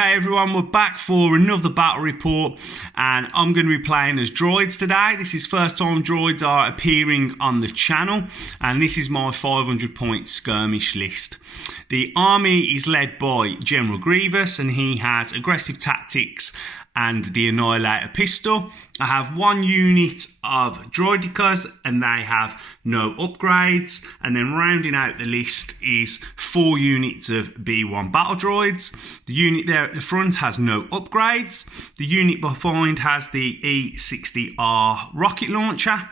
Okay everyone, we're back for another battle report and I'm going to be playing as Droids today. This is first time Droids are appearing on the channel and this is my 500 point skirmish list. The army is led by General Grievous and he has aggressive tactics and the Annihilator pistol. I have one unit of Droidicas and they have no upgrades, and then rounding out the list is 4 units of B1 battle droids. The unit there at the front has no upgrades. The unit behind has the E60R rocket launcher.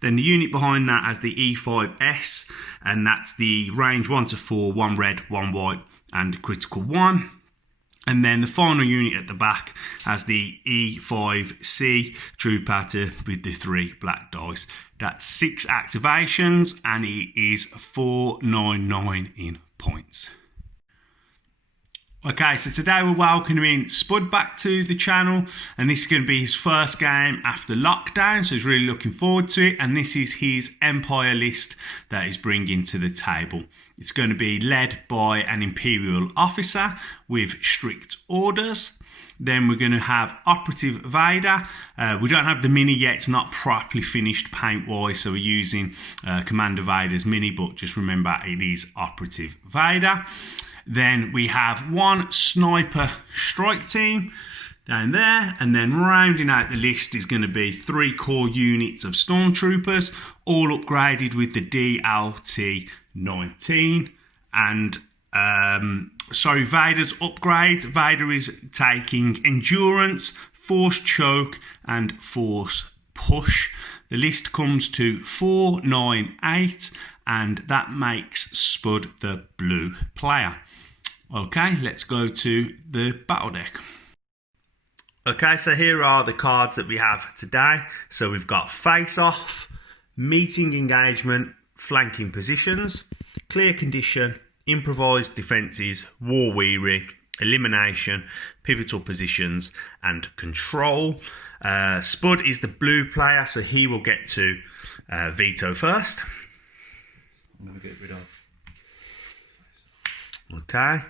Then the unit behind that has the E5S, and that's the range 1 to 4, 1 red, 1 white and critical 1. And then the final unit at the back has the E5C Trooper with the 3 black dice. That's 6 activations and it is 499 in points. Okay, so today we're welcoming Spud back to the channel and this is going to be his first game after lockdown, so he's really looking forward to it, and this is his Empire list that he's bringing to the table. It's going to be led by an Imperial officer with strict orders. Then we're going to have Operative Vader. We don't have the mini yet, it's not properly finished paint-wise, so we're using Commander Vader's mini, but just remember it is Operative Vader. Then we have one sniper strike team down there, and then rounding out the list is going to be 3 core units of stormtroopers, all upgraded with the DLT-19. And Vader's upgrades. Vader is taking endurance, force choke and force push. The list comes to 498 and that makes Spud the blue player. Okay, let's go to the battle deck. Okay, so here are the cards that we have today. So we've got face off, meeting engagement, flanking positions, clear condition, improvised defences, war weary, elimination, pivotal positions and control. Spud is the blue player, so he will get to veto first. I'm going to get rid of. Okay.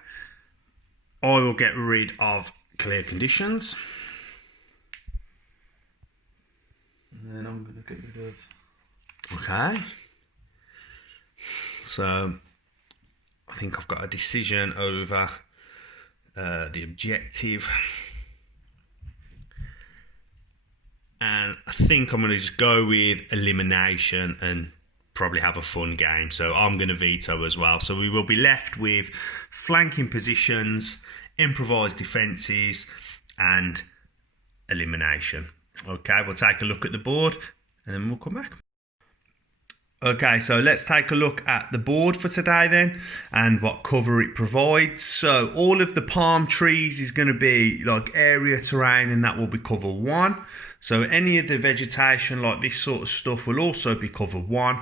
I will get rid of clear conditions. And then I'm going to get rid of. Okay. So I think I've got a decision over the objective. And I think I'm going to just go with elimination and probably have a fun game. So I'm going to veto as well. So we will be left with flanking positions, improvised defences and elimination. Okay, we'll take a look at the board and then we'll come back. Okay, so let's take a look at the board for today then and what cover it provides. So all of the palm trees is going to be like area terrain and that will be cover 1. So any of the vegetation like this sort of stuff will also be cover 1.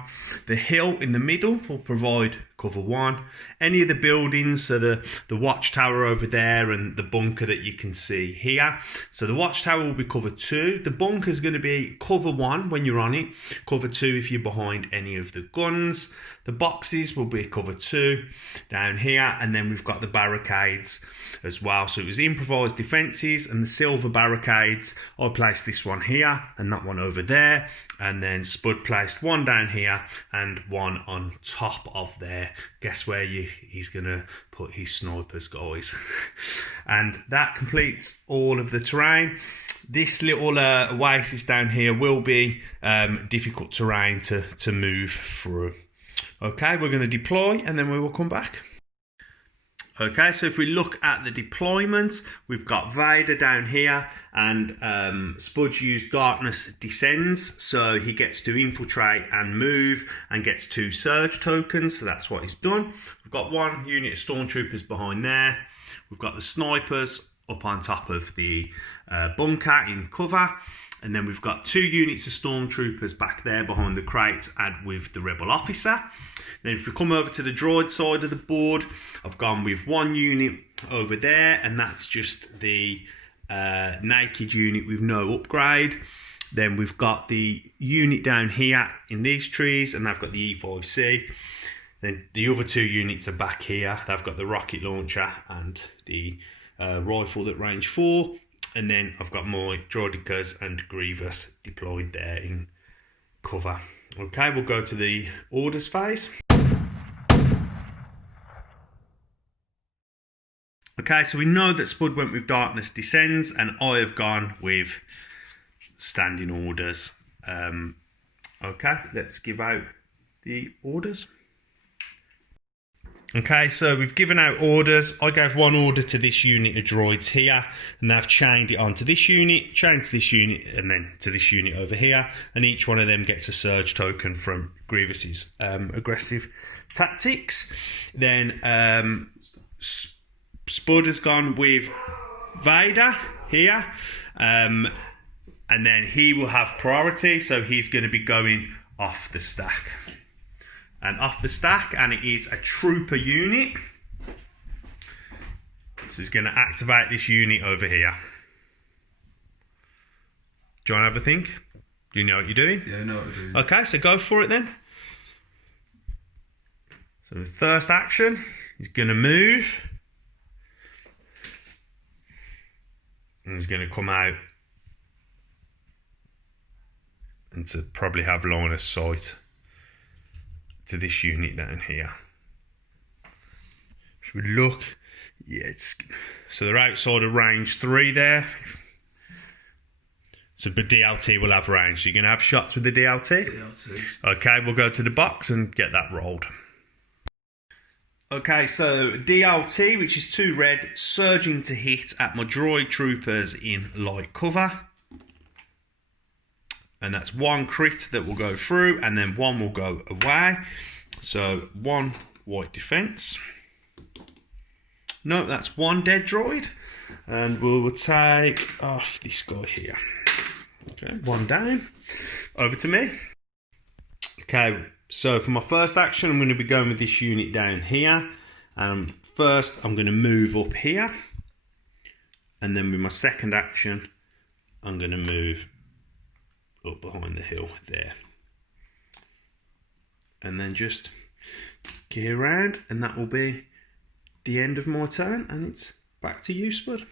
The hill in the middle will provide cover 1. Any of the buildings, so the watchtower over there and the bunker that you can see here. So the watchtower will be cover 2. The bunker is going to be cover 1 when you're on it. Cover 2 if you're behind any of the guns. The boxes will be cover 2 down here, and then we've got the barricades as well. So it was improvised defences and the silver barricades. I placed this one here and that one over there, and then Spud placed one down here and one on top of there. Guess where he's gonna put his snipers, guys. And that completes all of the terrain. This little oasis down here will be difficult terrain to move through. Okay, we're going to deploy and then we will come back. Okay, so if we look at the deployment, we've got Vader down here and Spud's used Darkness Descends, so he gets to infiltrate and move and gets 2 surge tokens, so that's what he's done. We've got 1 unit of stormtroopers behind there. We've got the snipers up on top of the bunker in cover. And then we've got 2 units of stormtroopers back there behind the crates and with the rebel officer. Then if we come over to the droid side of the board, I've gone with 1 unit over there, and that's just the naked unit with no upgrade. Then we've got the unit down here in these trees, and they've got the E5C. Then the other 2 units are back here. They've got the rocket launcher and the rifle that range 4. And then I've got my Droids and Grievous deployed there in cover. Okay, we'll go to the orders phase. Okay, so we know that Spud went with Darkness Descends, and I have gone with Standing Orders. Okay, let's give out the orders. Okay, so we've given out orders. I gave one order to this unit of droids here, and they've chained it onto this unit, chained to this unit, and then to this unit over here, and each one of them gets a surge token from Grievous's aggressive tactics. Then Spud has gone with Vader here, and then he will have priority, so he's going to be going off the stack. And off the stack, and it is a trooper unit. So he's going to activate this unit over here. Do you want to have a think? Do you know what you're doing? Yeah, I know what I'm doing. Okay, so go for it then. So the first action, he's going to move. And he's going to come out and to probably have line of sight to this unit down here. Should we look? Yeah, so they're outside of range 3 there. So the DLT will have range. So you're going to have shots with the DLT? DLT. Okay, we'll go to the box and get that rolled. Okay, so DLT, which is 2 red, surging to hit at my droid troopers in light cover. And that's 1 crit that will go through, and then 1 will go away. So 1 white defense. No, that's 1 dead droid. And we'll take off this guy here. Okay, 1 down. Over to me. Okay, so for my first action, I'm going to be going with this unit down here. And first, I'm going to move up here. And then with my second action, I'm going to move up behind the hill there. And then just gear around, and that will be the end of my turn. And it's back to you, Spud.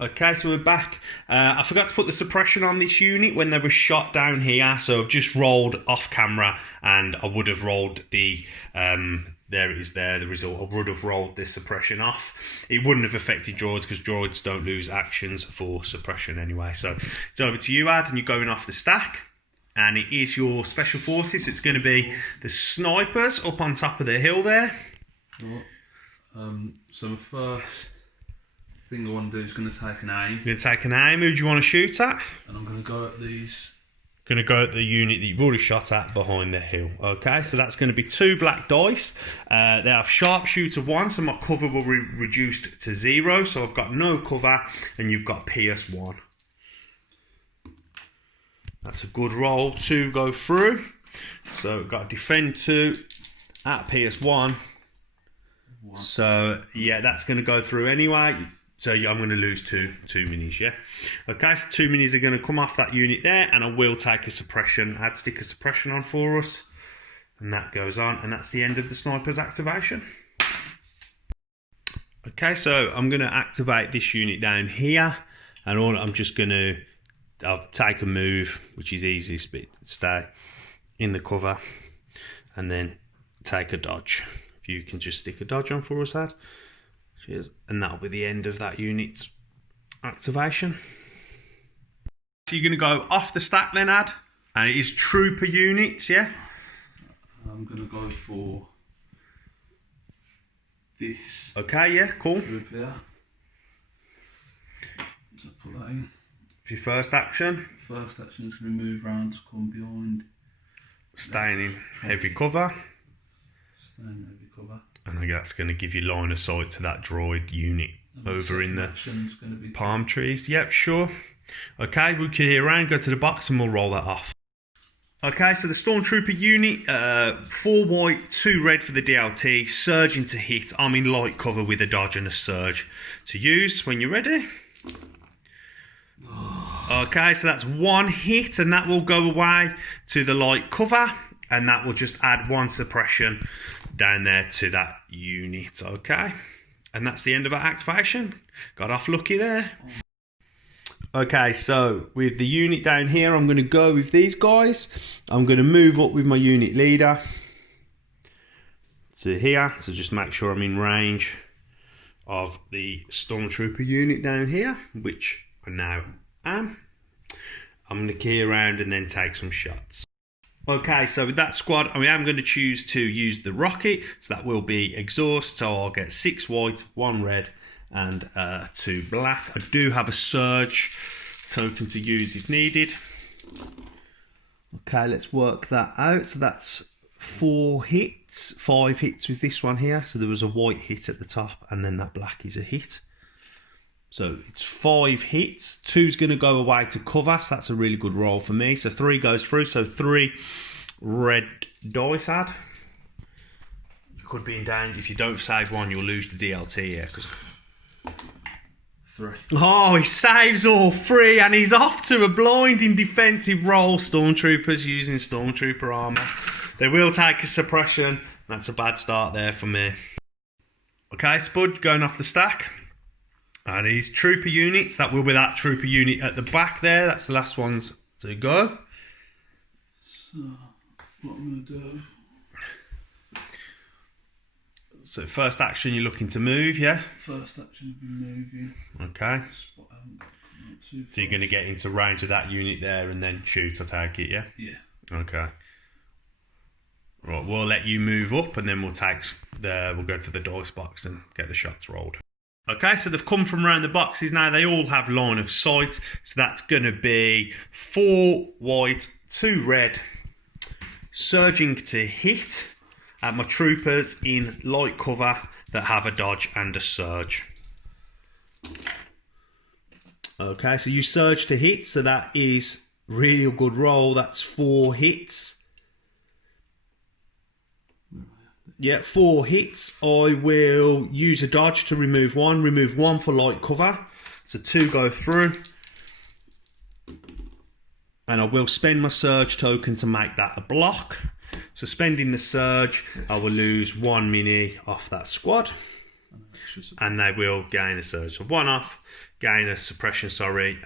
Okay, so we're back. I forgot to put the suppression on this unit when they were shot down here, so I've just rolled off camera, and I would have rolled the, there it is there, the result. I would have rolled this suppression off. It wouldn't have affected droids, because droids don't lose actions for suppression anyway. So it's over to you, Ad, and you're going off the stack. And it is your special forces. It's going to be the snipers up on top of the hill there. So my first thing I want to do is going to take an aim. You're going to take an aim. Who do you want to shoot at? And I'm going to go at these. Going to go at the unit that you've already shot at behind the hill. Okay, so that's going to be 2 black dice. They have sharpshooter 1, so my cover will be reduced to 0. So I've got no cover, and you've got pierce 1. That's a good roll. 2 go through. So we've got defend 2 at pierce 1. So yeah, that's going to go through anyway. So yeah, I'm going to lose two minis, yeah? Okay, so 2 minis are going to come off that unit there, and I will take a suppression. I'd stick a suppression on for us. And that goes on, and that's the end of the sniper's activation. Okay, so I'm going to activate this unit down here, and I'm just going to, I'll take a move, which is easiest bit, stay in the cover, and then take a dodge. If you can just stick a dodge on for us, Ad. Cheers. And that'll be the end of that unit's activation. So you're going to go off the stack then, Ad, and it is trooper units, yeah? I'm going to go for this. Okay, yeah, cool. Troop here. So put that in. For your first action. First action is going to move round to come behind. Staying in heavy cover. Staying in heavy cover. And I guess that's going to give you line of sight to that droid unit over in the palm trees. Yep, sure. Okay, we'll clear around, go to the box, and we'll roll that off. Okay, so the Stormtrooper unit, 4 white, 2 red for the DLT, surging to hit. I'm in light cover with a dodge and a surge to use when you're ready. Okay, so that's 1 hit, and that will go away to the light cover, and that will just add 1 suppression down there to that unit, okay? And that's the end of our activation. Got off lucky there. Okay, so with the unit down here, I'm going to go with these guys. I'm going to move up with my unit leader to here, to just make sure I'm in range of the stormtrooper unit down here, which I now am. I'm going to key around and then take some shots. Okay, so with that squad, I am going to choose to use the rocket, so that will be exhaust, so I'll get 6 white, 1 red, and 2 black. I do have a surge token to use if needed. Okay, let's work that out. So that's 4 hits, 5 hits with this one here. So there was a white hit at the top, and then that black is a hit. So it's 5 hits. 2's going to go away to cover, so that's a really good roll for me. So 3 goes through, so 3 red dice add. You could be in danger. If you don't save one, you'll lose the DLT here. 3. Oh, he saves all 3, and he's off to a blinding defensive roll. Stormtroopers using Stormtrooper armour. They will take a suppression. That's a bad start there for me. Okay, Spud going off the stack. And his trooper units, that will be that trooper unit at the back there. That's the last ones to go. So, what I'm going to do... So first action, you're looking to move, yeah? First action will be moving. Okay. So you're going to get into range of that unit there and then shoot, I take it, yeah? Yeah. Okay. Right, we'll let you move up and then we'll go to the dice box and get the shots rolled. Okay, so they've come from around the boxes now. They all have line of sight. So that's going to be 4 white, 2 red. Surging to hit at my troopers in light cover that have a dodge and a surge. Okay, so you surge to hit. So that is really a good roll. That's 4 hits. Yeah, 4 hits. I will use a dodge to remove 1. Remove 1 for light cover. So 2 go through. And I will spend my surge token to make that a block. So spending the surge, I will lose 1 mini off that squad. And they will gain a surge. So 1 off, gain a suppression,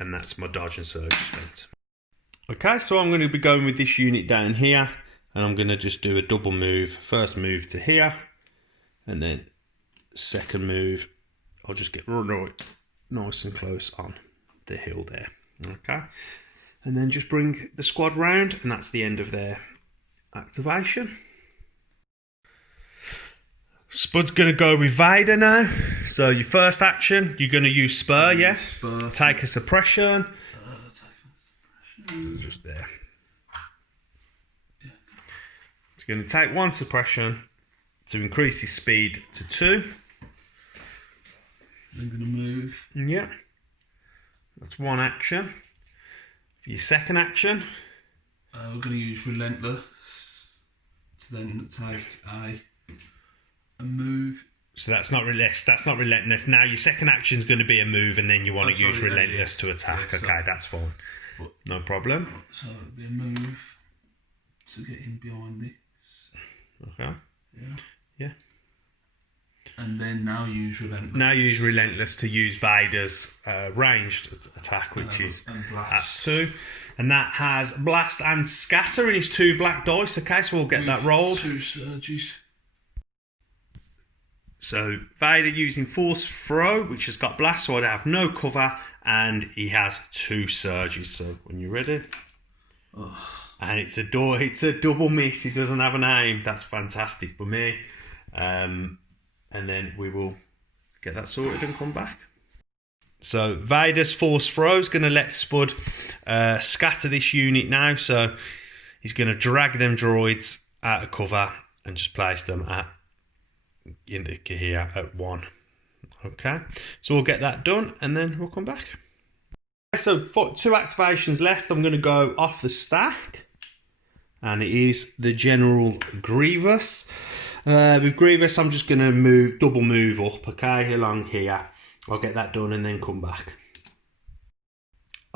and that's my dodge and surge spent. Okay, so I'm going to be going with this unit down here. And I'm going to just do a double move. First move to here. And then second move. I'll just get right nice and close on the hill there. Okay. And then just bring the squad round. And that's the end of their activation. Spud's going to go with Vader now. So your first action, you're going to use Spur, yeah? Spur. Take a suppression. Just there. It's going to take 1 suppression to increase his speed to 2. I'm going to move. Yeah. That's 1 action. For your second action, we're going to use Relentless to then take a move. So that's not relentless. That's not relentless. Now your second action is going to be a move, and then you want to use relentless to attack. Yeah, okay, that's fine. No problem. So it'll be a move to get in behind this. Okay. Yeah. Yeah. And then now use Relentless. Now use Relentless to use Vader's ranged attack, which is at 2. And that has Blast and Scatter in his 2 black dice. Okay, so we'll get that rolled. 2 surges. So Vader using Force Throw, which has got Blast, so I have no cover. And he has 2 surges. So when you're ready. Oh. And it's a double miss. He doesn't have an aim. That's fantastic for me. And then we will get that sorted and come back. So Vader's Force Throw is going to let Spud scatter this unit now. So he's going to drag them droids out of cover and just place them in here at 1. Okay. So we'll get that done and then we'll come back. So 2 activations left. I'm going to go off the stack. And it is the General Grievous. With Grievous, I'm just going to double move up, okay, along here. I'll get that done and then come back.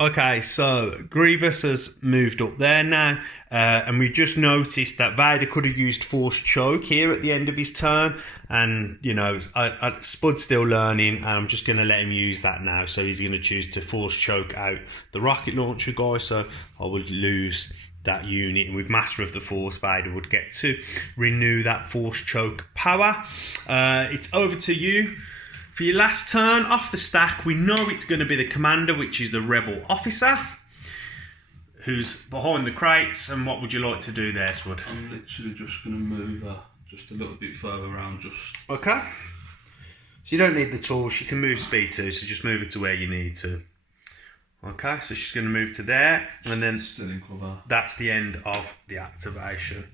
Okay, so Grievous has moved up there now, and we've just noticed that Vader could have used Force Choke here at the end of his turn, and, you know, Spud's still learning, and I'm just going to let him use that now, so he's going to choose to Force Choke out the rocket launcher guy, so I would lose that unit, and with Master of the Force, Vader would get to renew that Force Choke power. It's over to you. For your last turn, off the stack, we know it's going to be the commander, which is the rebel officer, who's behind the crates. And what would you like to do there, Spud? I'm literally just going to move her just a little bit further around. Okay. So you don't need the tools. You can move speed 2, so just move it to where you need to. Okay, so she's going to move to there, and then Still in cover. That's the end of the activation.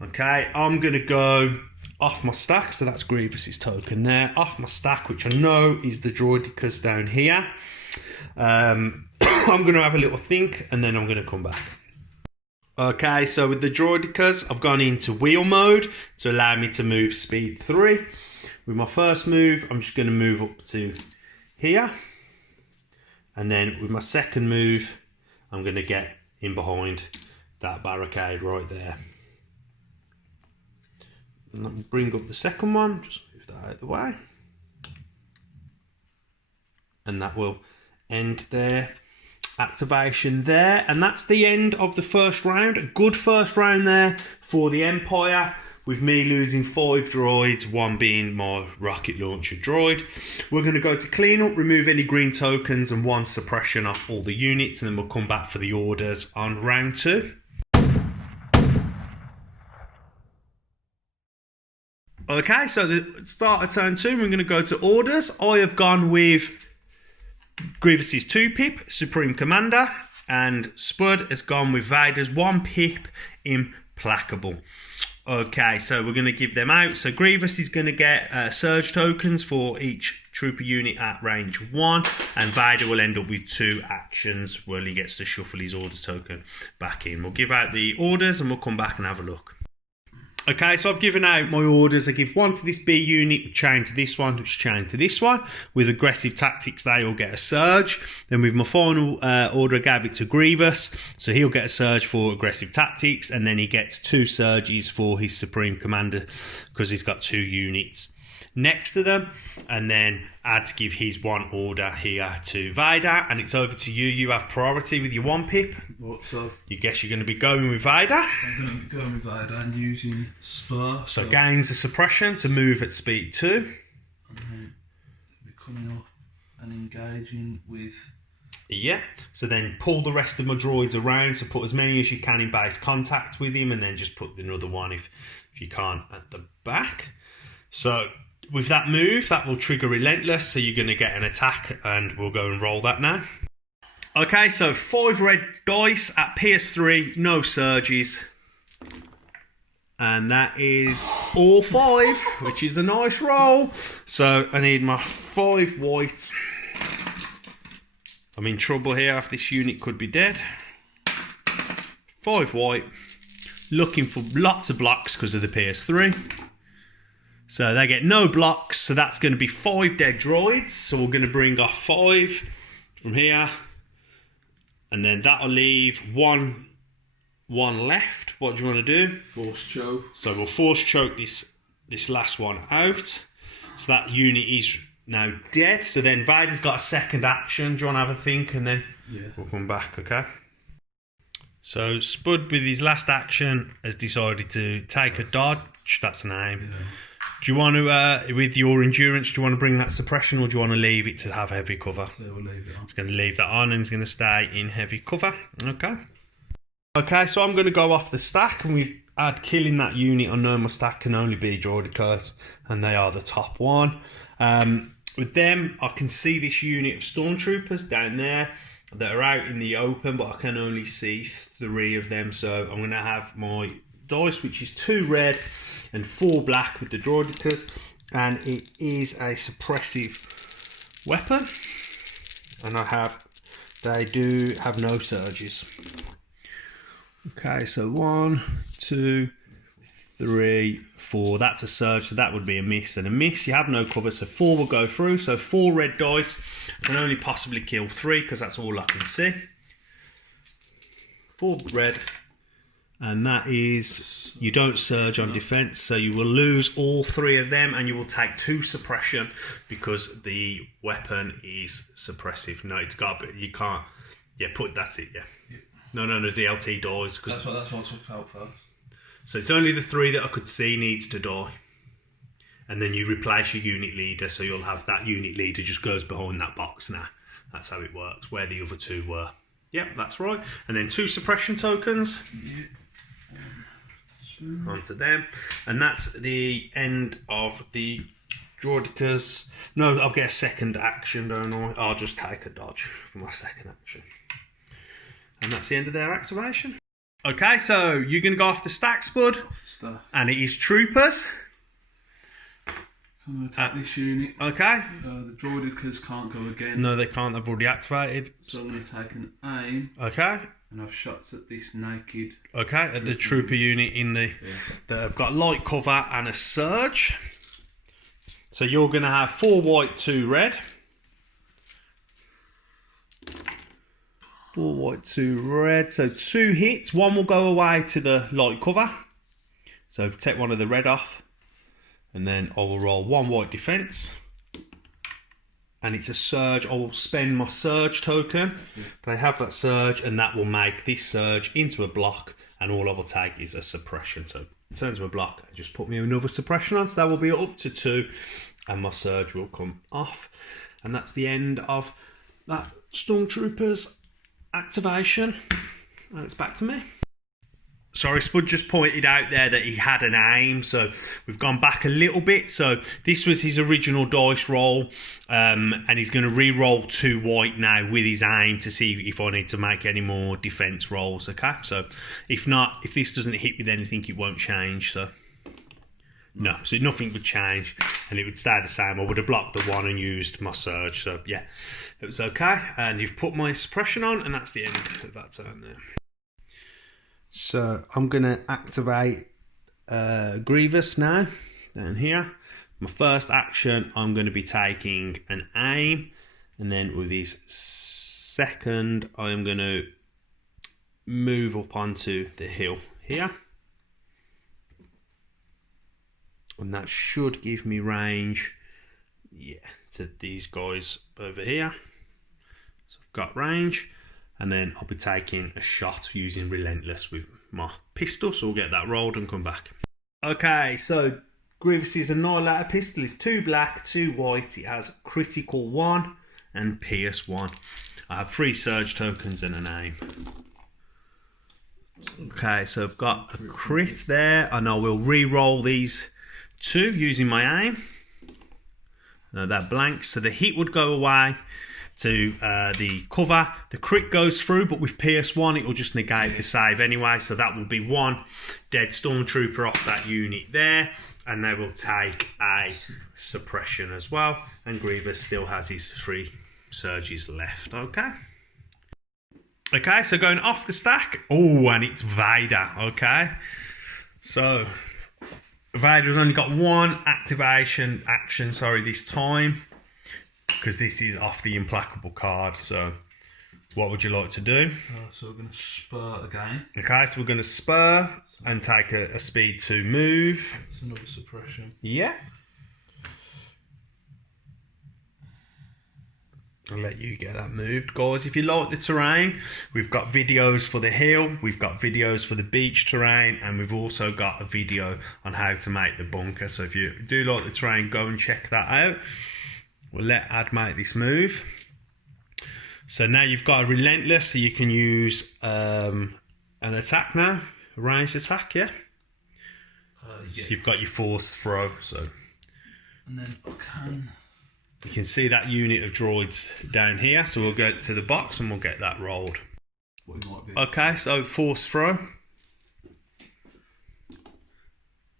Okay, I'm going to go off my stack, so that's Grievous's token there. Off my stack, which I know is the Droidicas down here. I'm going to have a little think, and then I'm going to come back. Okay, so with the Droidicas, I've gone into wheel mode to allow me to move speed 3. With my first move, I'm just going to move up to here. And then with my second move, I'm going to get in behind that barricade right there. And let me bring up the second one, just move that out of the way. And that will end their activation there. And that's the end of the first round. A good first round there for the Empire, with me losing 5 droids, 1 being my rocket launcher droid. We're going to go to clean up, remove any green tokens, and 1 suppression off all the units, and then we'll come back for the orders on round 2. Okay, so the start of turn 2, we're going to go to orders. I have gone with Grievous's 2-pip, Supreme Commander, and Spud has gone with Vader's 1-pip, Implacable. Okay, so we're going to give them out. So Grievous is going to get surge tokens for each trooper unit at range 1, and Vader will end up with 2 actions where he gets to shuffle his order token back in. We'll give out the orders and we'll come back and have a look. Okay, so I've given out my orders. I give 1 to this B unit, chain to this one, which chain to this one. With aggressive tactics, they all get a surge. Then with my final order, I gave it to Grievous, so he'll get a surge for aggressive tactics, and then he gets 2 surges for his Supreme Commander because he's got 2 units next to them. And then I had to give his 1 order here to Vader, and it's over to you. You have priority with your 1-pip. So You guess you're going to be going with Vader. I'm going to be going with Vader and using Spur. So gains the suppression to move at speed 2. And then be coming up and engaging with... Yeah. So then pull the rest of my droids around. So put as many as you can in base contact with him, and then just put another one if you can't at the back. So with that move, that will trigger Relentless. So you're going to get an attack, and we'll go and roll that now. Okay, so 5 red dice at PS3, no surges. And that is all 5, which is a nice roll. So I need my 5 white. I'm in trouble here if this unit could be dead. 5 white. Looking for lots of blocks because of the PS3. So they get no blocks, so that's going to be 5 dead droids. So we're going to bring off 5 from here. And then that'll leave one left. What do you want to do? Force choke. So we'll force choke this last one out. So that unit is now dead. So then Vader's got a second action. Do you want to have a think? And then we'll come back, okay? So Spud, with his last action, has decided to take a dodge. That's an aim. Yeah. Do you want to, with your endurance, do you want to bring that suppression, or do you want to leave it to have heavy cover? Yeah, we'll leave it on. He's going to leave that on, and he's going to stay in heavy cover. Okay. Okay, so I'm going to go off the stack, and we've had killing that unit. I know my stack can only be Droidicas, and they are the top one. With them, I can see this unit of stormtroopers down there that are out in the open, but I can only see 3 of them. So I'm going to have my dice, which is 2 red and 4 black with the Droidicas, and it is a suppressive weapon, and they do have no surges. Okay, so 1, 2, 3, 4. That's a surge, so that would be a miss. And a miss, you have no cover, so 4 will go through. So 4 red dice can only possibly kill 3 because that's all I can see. 4 red. And that is, you don't surge on defense, so you will lose all 3 of them, and you will take 2 suppression because the weapon is suppressive. No, it's got, but you can't. Yeah, that's it. Yeah. No, DLT dies. That's what I took out first. So it's only the 3 that I could see needs to die, and then you replace your unit leader, so you'll have that unit leader just goes behind that box now. That's how it works. Where the other 2 were. Yep, that's right. And then 2 suppression tokens. Yeah. Onto them, and that's the end of the Droids. No, I'll get a second action, don't I? I'll just take a dodge for my second action, and that's the end of their activation. Okay, so you're going to go off the stack, Spud, and it is troopers. So I'm going to attack this unit. Okay. The Droids can't go again. No, they can't. They've already activated. So I'm going to take an aim. Okay. And I've shots at this naked. Okay, at the trooper unit in the that have got light cover and a surge. So you're going to have 4 white, 2 red. 4 white, 2 red. So 2 hits. 1 will go away to the light cover. So take 1 of the red off, and then I will roll 1 white defense. And it's a surge. I will spend my surge token. They have that surge, and that will make this surge into a block, and all I will take is a suppression. So it turns to a block and just put me another suppression on, so that will be up to 2, and my surge will come off. And that's the end of that Stormtroopers activation. And it's back to me. Sorry, Spud just pointed out there that he had an aim, so we've gone back a little bit. So this was his original dice roll, and he's going to re-roll 2 white now with his aim to see if I need to make any more defense rolls, okay? So if not, if this doesn't hit with anything, it won't change, so... No, so nothing would change, and it would stay the same. I would have blocked the 1 and used my surge, so yeah, it was okay. And you've put my suppression on, and that's the end of that turn there. So I'm going to activate Grievous now, down here. My first action, I'm going to be taking an aim, and then with his second, I am going to move up onto the hill here. And that should give me range, yeah, to these guys over here. So I've got range. And then I'll be taking a shot using Relentless with my pistol. So we'll get that rolled and come back. Okay, so Grievous' Annihilator pistol is 2 black, 2 white. It has critical 1 and pierce 1. I have 3 surge tokens and an aim. Okay, so I've got a crit there. And I will re-roll these 2 using my aim. They're blank, so the hit would go away to the cover. The crit goes through, but with pierce 1 it will just negate the save anyway, so that will be 1 dead Stormtrooper off that unit there, and they will take a suppression as well, and Grievous still has his 3 surges left. Okay, so going off the stack, oh, and it's Vader. Okay, so Vader's only got 1 activation action, this time, because this is off the Implacable card. So what would you like to do? So we're going to spur again. Okay, so we're going to spur and take a speed 2 move. It's another suppression. Yeah. I'll let you get that moved. Guys, if you like the terrain, we've got videos for the hill, we've got videos for the beach terrain, and we've also got a video on how to make the bunker. So if you do like the terrain, go and check that out. We'll let Ad make this move. So now you've got a Relentless, so you can use an attack now, a ranged attack, yeah? Yeah. So you've got your force throw, so. And then you can see that unit of droids down here, so we'll go to the box and we'll get that rolled. Okay, so force throw.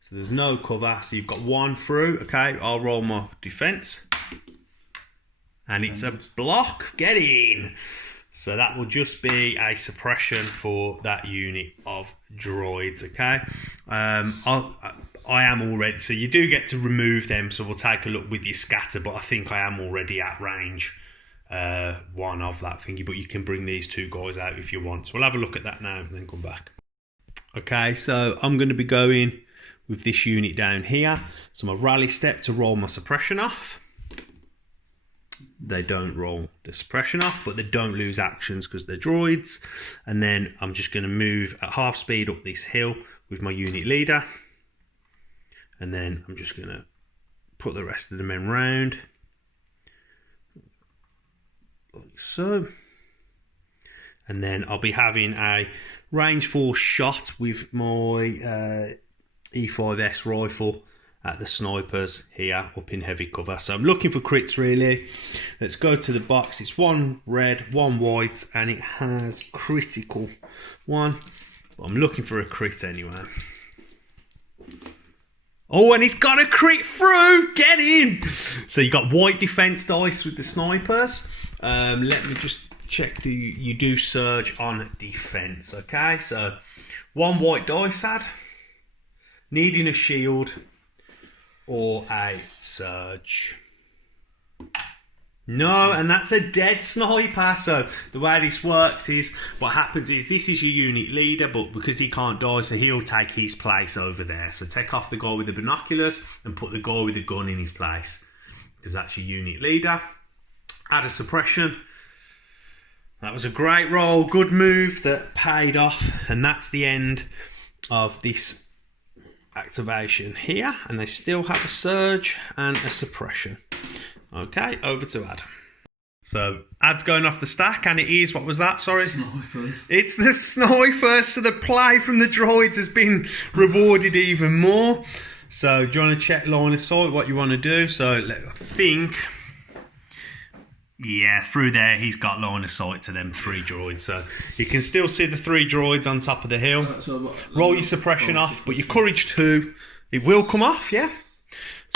So there's no cover, so you've got 1 through. Okay, I'll roll my defense. And it's a block. Get in. So that will just be a suppression for that unit of droids, okay? I am already... So you do get to remove them, so we'll take a look with your scatter, but I think I am already at range 1 of that thingy, but you can bring these 2 guys out if you want. So we'll have a look at that now and then come back. Okay, so I'm going to be going with this unit down here. So my rally step to roll my suppression off. They don't roll the suppression off, but they don't lose actions because they're droids. And then I'm just going to move at half speed up this hill with my unit leader. And then I'm just going to put the rest of the men round. Like so. And then I'll be having a range 4 shot with my E5S rifle at the snipers here up in heavy cover. So I'm looking for crits really. Let's go to the box. It's 1 red, 1 white, and it has critical 1. But I'm looking for a crit anyway. Oh, and it's got a crit through! Get in! So you got white defense dice with the snipers. Let me just check. You do surge on defense, okay? So 1 white dice ad, needing a shield, or a surge. No, and that's a dead sniper. So the way this works is, what happens is, this is your unit leader, but because he can't die, so he'll take his place over there. So take off the guy with the binoculars and put the guy with the gun in his place, because that's your unit leader. Add a suppression. That was a great roll, good move that paid off, and that's the end of this activation here, and they still have a surge and a suppression. Okay, over to Ad. So Ad's going off the stack, and it is, what was that? Sorry, Snipers. It's the snipers. So the play from the droids has been rewarded even more. So do you want to check line of sight, what you want to do? So I think, yeah, through there he's got line of sight to them 3 droids, so you can still see the 3 droids on top of the hill. Roll your suppression off, but your courage 2, it will come off, yeah.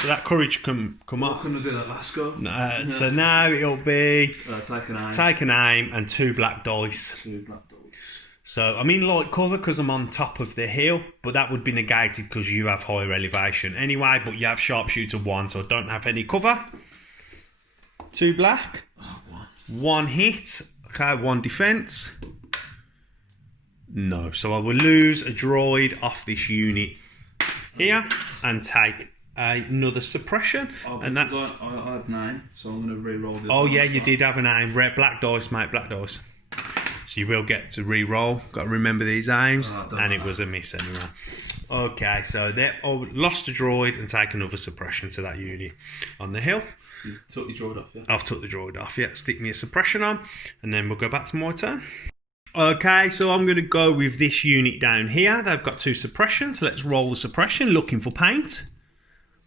So that courage come off. Couldn't have done that last go. No, so now it'll be take an aim. And 2 black dice. 2 black dice. So I'm in light cover because I'm on top of the hill, but that would be negated because you have higher elevation anyway. But you have sharpshooter 1, so I don't have any cover. 2 black. 1 hit. Okay, 1 defense. No, so I will lose a droid off this unit here and take another suppression. And that's, I had 9, so I'm going to re-roll this. oh yeah, you did have an aim. Red, black dice, mate, black dice. So you will get to re-roll. Got to remember these aims, and it was a miss anyway. Okay, so there, oh, lost a droid and take another suppression to that unit on the hill. You took your droid off, yeah? I've took the droid off, yeah. Stick me a suppression on, and then we'll go back to my turn. Okay, so I'm going to go with this unit down here. They've got 2 suppressions. Let's roll the suppression, looking for paint.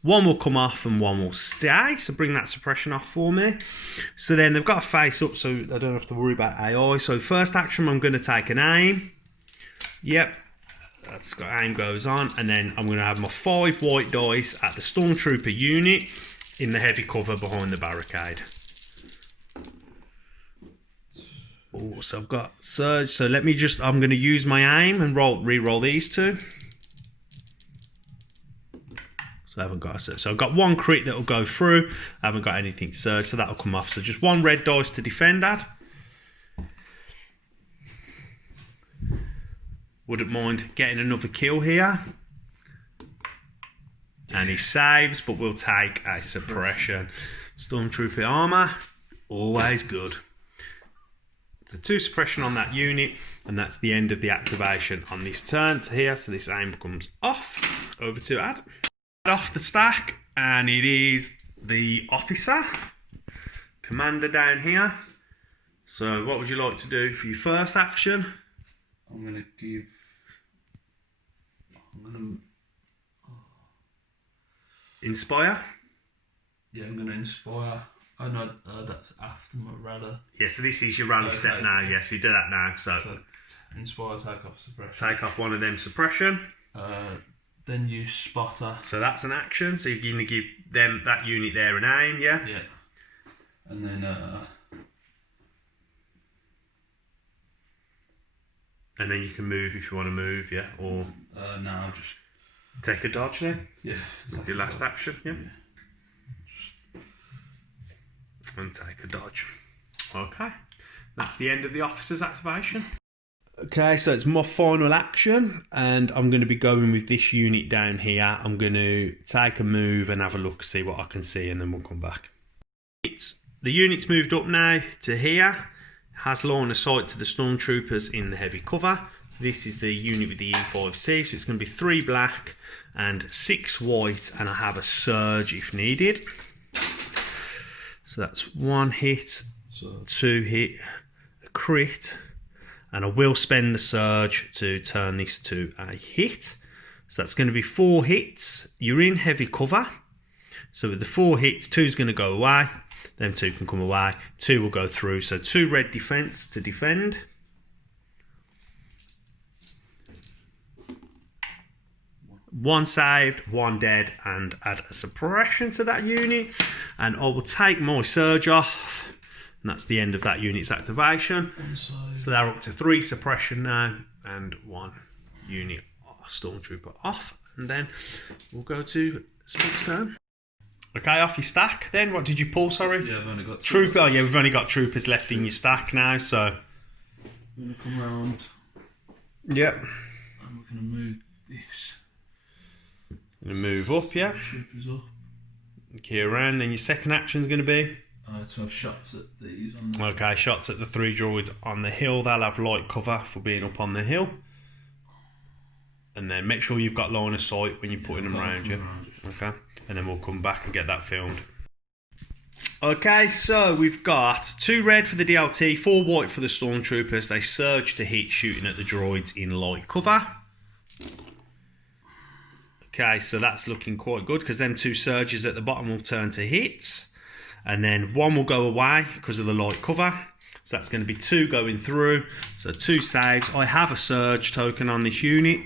1 will come off and 1 will stay, so bring that suppression off for me. So then they've got a face up, so I don't have to worry about AI. So first action, I'm going to take an aim. Yep, that's got aim goes on, and then I'm going to have my 5 white dice at the stormtrooper unit in the heavy cover behind the barricade. Oh, so I've got surge. So let me just, I'm going to use my aim and re-roll these 2. So I haven't got a surge. So I've got 1 crit that will go through. I haven't got anything surge, so that'll come off. So just 1 red dice to defend at. Wouldn't mind getting another kill here. And he saves, but we'll take a suppression. Stormtrooper armor, always good. So 2 suppression on that unit, and that's the end of the activation on this turn to here. So this aim comes off. Over to Ad. Off the stack, and it is the officer, commander down here. So what would you like to do for your first action? I'm going to give... Inspire? Yeah, I'm going to inspire. Oh no, that's after my rally. Yeah, so this is your rally step now. Yes, you do that now. So inspire, take off suppression. Take off 1 of them suppression. Then use spotter. So that's an action. So you're going to give them that unit there an aim, yeah? Yeah. And then And then you can move if you want to move, yeah? Or no, I'll just take a dodge then? Yeah. Your last action, yeah? And take a dodge. Okay. That's the end of the officer's activation. Okay, so it's my final action, and I'm going to be going with this unit down here. I'm going to take a move and have a look, see what I can see, and then we'll come back. The unit's moved up now to here. Has line of sight to the stormtroopers in the heavy cover. So this is the unit with the E5C, so it's going to be 3 black and 6 white, and I have a surge if needed. So that's 1 hit, 2 hit, a crit, and I will spend the surge to turn this to a hit. So that's going to be 4 hits. You're in heavy cover. So with the 4 hits, 2's going to go away. Them 2 can come away. 2 will go through. So 2 red defense to defend. One saved, 1 dead, and add a suppression to that unit. And I will take my surge off. And that's the end of that unit's activation. So they're up to 3 suppression now, and 1 unit stormtrooper off. And then we'll go to Spud's turn. Okay, off your stack then. What did you pull, sorry? Yeah, I've only got trooper. Oh, yeah, we've only got troopers left in your stack now, so. I'm going to come round. Yep. And we're going to move this. Going to move up, yeah. Troopers up. Okay, around. Then your second action's going to be? To have shots at these. Okay, shots at the 3 droids on the hill. They'll have light cover for being up on the hill. And then make sure you've got line of sight when you're putting them around you. Okay. And then we'll come back and get that filmed. Okay, so we've got 2 red for the DLT, 4 white for the stormtroopers. They surge to hit, shooting at the droids in light cover. Okay, so that's looking quite good, because them 2 surges at the bottom will turn to hits. And then 1 will go away because of the light cover. So that's going to be 2 going through. So 2 saves. I have a surge token on this unit,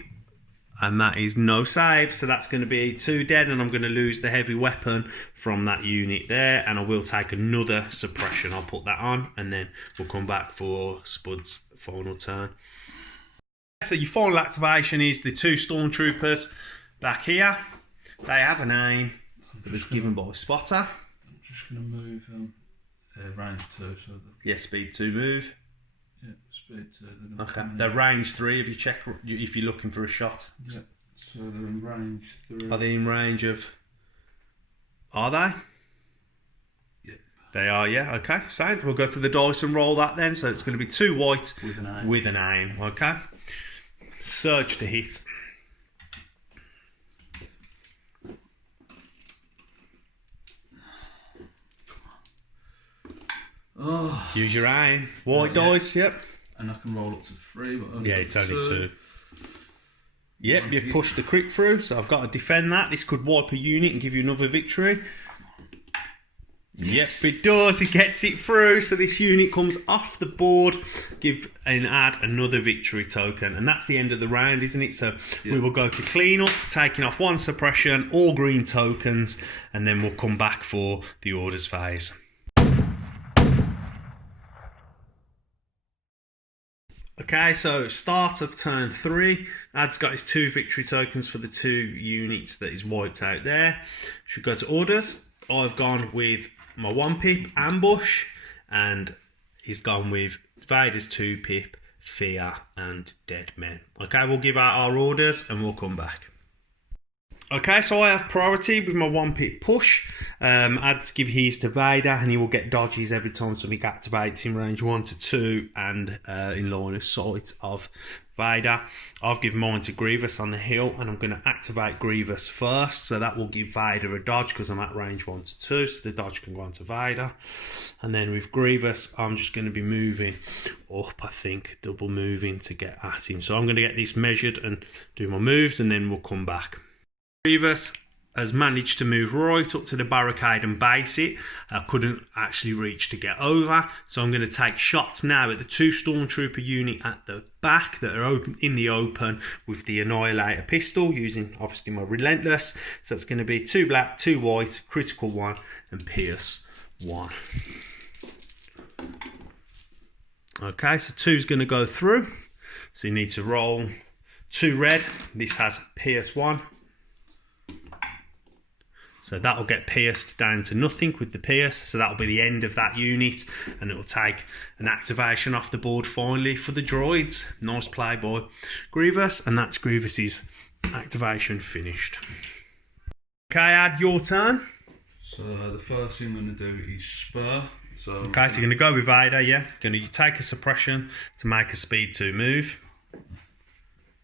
and that is no save. So that's going to be 2 dead, and I'm going to lose the heavy weapon from that unit there. And I will take another suppression. I'll put that on, and then we'll come back for Spud's final turn. So your final activation is the 2 stormtroopers back here. They have a name that was given by a spotter. Just going to move range 2. So yeah, speed 2 move. Yeah, speed 2. Okay, they're range 3 if you check if you're looking for a shot. Yeah, so they're in range 3. Are they in range of? Are they? Yeah. They are, yeah. Okay, so we'll go to the dice and roll that then. So it's going to be 2 white with an aim. Okay. Surge to hit. Oh. Use your aim. White dice, yep. And I can roll up to 3, but yeah, it's only 2. Yep, you've pushed the crit through, so I've got to defend that. This could wipe a unit and give you another victory. Yes, it does. It gets it through, so this unit comes off the board. Give and add another victory token, and that's the end of the round, isn't it? So we will go to clean up, taking off 1 suppression, all green tokens, and then we'll come back for the orders phase. Okay, so start of turn 3. Ad's got his 2 victory tokens for the 2 units that he's wiped out there. Should go to orders. I've gone with my 1 pip, Ambush, and he's gone with Vader's 2 pip, Fear, and Dead Men. Okay, we'll give out our orders and we'll come back. Okay, so I have priority with my 1 pip push. Ad's give his to Vader, and he will get dodges every time something activates in range 1 to 2 and in line of sight of Vader. I've given mine to Grievous on the hill, and I'm going to activate Grievous first, so that will give Vader a dodge because I'm at range 1 to 2, so the dodge can go on to Vader. And then with Grievous, I'm just going to be moving up, I think, double moving to get at him. So I'm going to get this measured and do my moves, and then we'll come back. Grievous has managed to move right up to the barricade and base it. I couldn't actually reach to get over, so I'm going to take shots now at the 2 stormtrooper unit at the back that are open in the open with the Annihilator pistol, using obviously my Relentless. So it's going to be 2 black, 2 white, critical 1, and pierce 1. Okay, so 2's going to go through. So you need to roll 2 red. This has pierce 1. So that'll get pierced down to nothing with the pierce. So that'll be the end of that unit. And it'll take an activation off the board finally for the droids. Nice play by Grievous. And that's Grievous's activation finished. Okay, Ad, your turn. So the first thing I'm going to do is spur. So Okay, so you're going to go with Vader, yeah? Going to take a suppression to make a speed 2 move.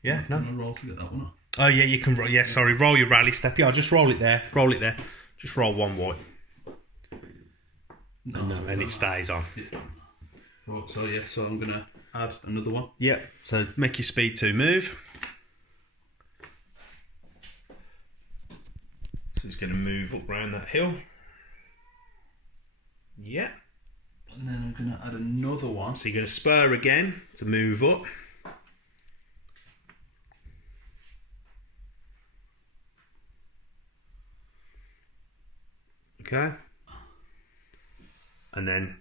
Yeah, no? I'm going to roll to get that one up. Oh, yeah, you can... Yeah, sorry, roll your rally step. Yeah, I'll just roll it there. Roll it there. Just roll 1 white. And it stays on. Yeah. Right, so yeah, so I'm going to add another one. Yeah, so make your speed 2 move. So it's going to move up round that hill. Yeah. And then I'm going to add another one. So you're going to spur again to move up. Okay. And then